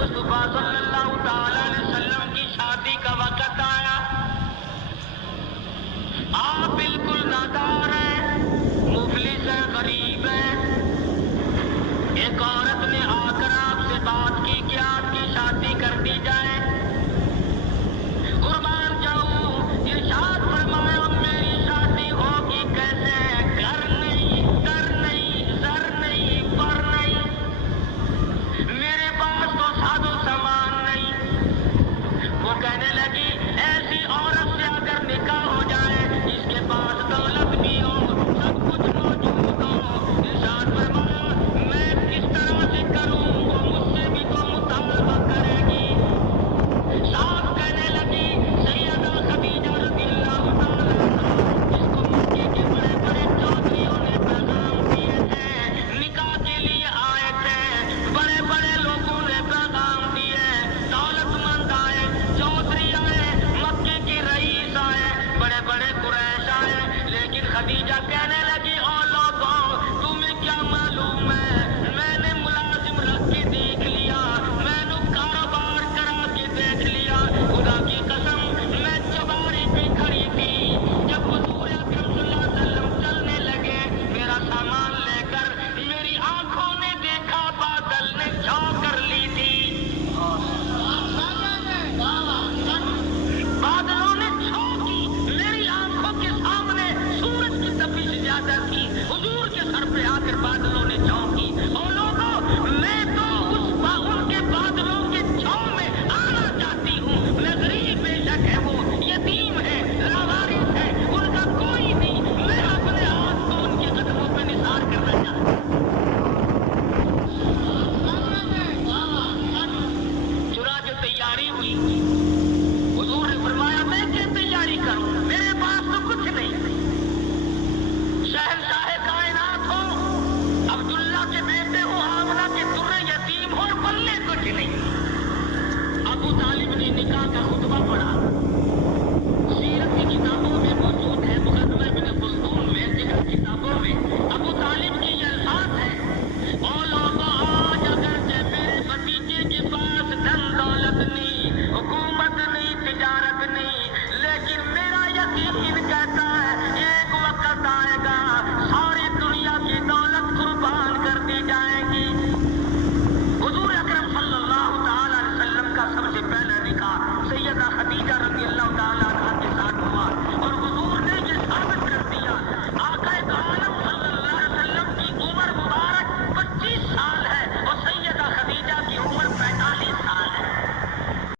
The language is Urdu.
مصطفیٰ صلی اللہ تعالی علیہ وسلم کی شادی کا وقت آیا. آپ بالکل نادار ہیں، مفلس ہیں، غریب ہیں. ایک عورت نے آ کر آپ سے بات کی کہ آپ کی شادی کر دی جائے. قربان جاؤں، ارشاد فرمایا میری شادی ہوگی کیسے؟ گھر نہیں، در نہیں، زر نہیں، پر نہیں، میرے پاس تو سادو سامان نہیں. وہ کہنے لگی ایسی عورت سے اگر نکاح ہو جائے جس کے پاس دولت بھی ہو، سب کچھ موجود ہو، ارشاد فرمایا میں کس طرح سے کروں؟ وہ مجھ سے بھی تو مطالبہ کرے گی. صاحب کہنے لگی سیدہ خدیجہ رضی اللہ تعالیٰ عنہا، جس کو مکے کے بڑے بڑے چودھریوں نے پیغام دیے تھے، نکاح کے لیے آئے تھے، بڑے بڑے لوگوں نے پیغام دیے، دولت مند آئے، چودھری آئے، مکے کے رئیس آئے، بڑے بڑے قریش آئے. لیکن خدیجہ کہنے لگی او لوگوں تمہیں کیا معلوم ہے؟ میں نے ملازم رکھ کے دیکھ لیا، میں نے کاروبار کرا کے دیکھ لیا. خدا کی قسم میں چوباری پہ کھڑی تھی، جب حضور اکرم صلی اللہ علیہ وسلم چلنے لگے میرا سامان لے کر، میری آنکھوں نے دیکھا بادل نے چھاؤ کر لی تھی. بادلوں نے چھاؤ کی، میری آنکھوں کے سامنے سورج کی تپش زیادہ تھی. حضور کے سر پہ آ کر بادلوں نے چھاؤ کی. اور لوگوں میں تو ان کے بادلوں کے چھاؤ میں آنا چاہتی ہوں. میں غریب بے شک ہے، وہ یتیم ہے، لاوارث ہے، ان کا کوئی نہیں. میں اپنے ہاتھ کو ان کے قدموں پہ نثار کرنا چاہتی ہوں. چنانچہ تیاری ہوئی. حضور نے فرمایا میں کیا تیاری کروں؟ میرے پاس تو کچھ نہیں. شہنشاہ کائنات ہو، عبداللہ کے بیٹے ہو، آمنہ کے درے یتیم ہو اور پلے کچھ نہیں. ابو طالب نے نکاح کا خطبہ پڑھا.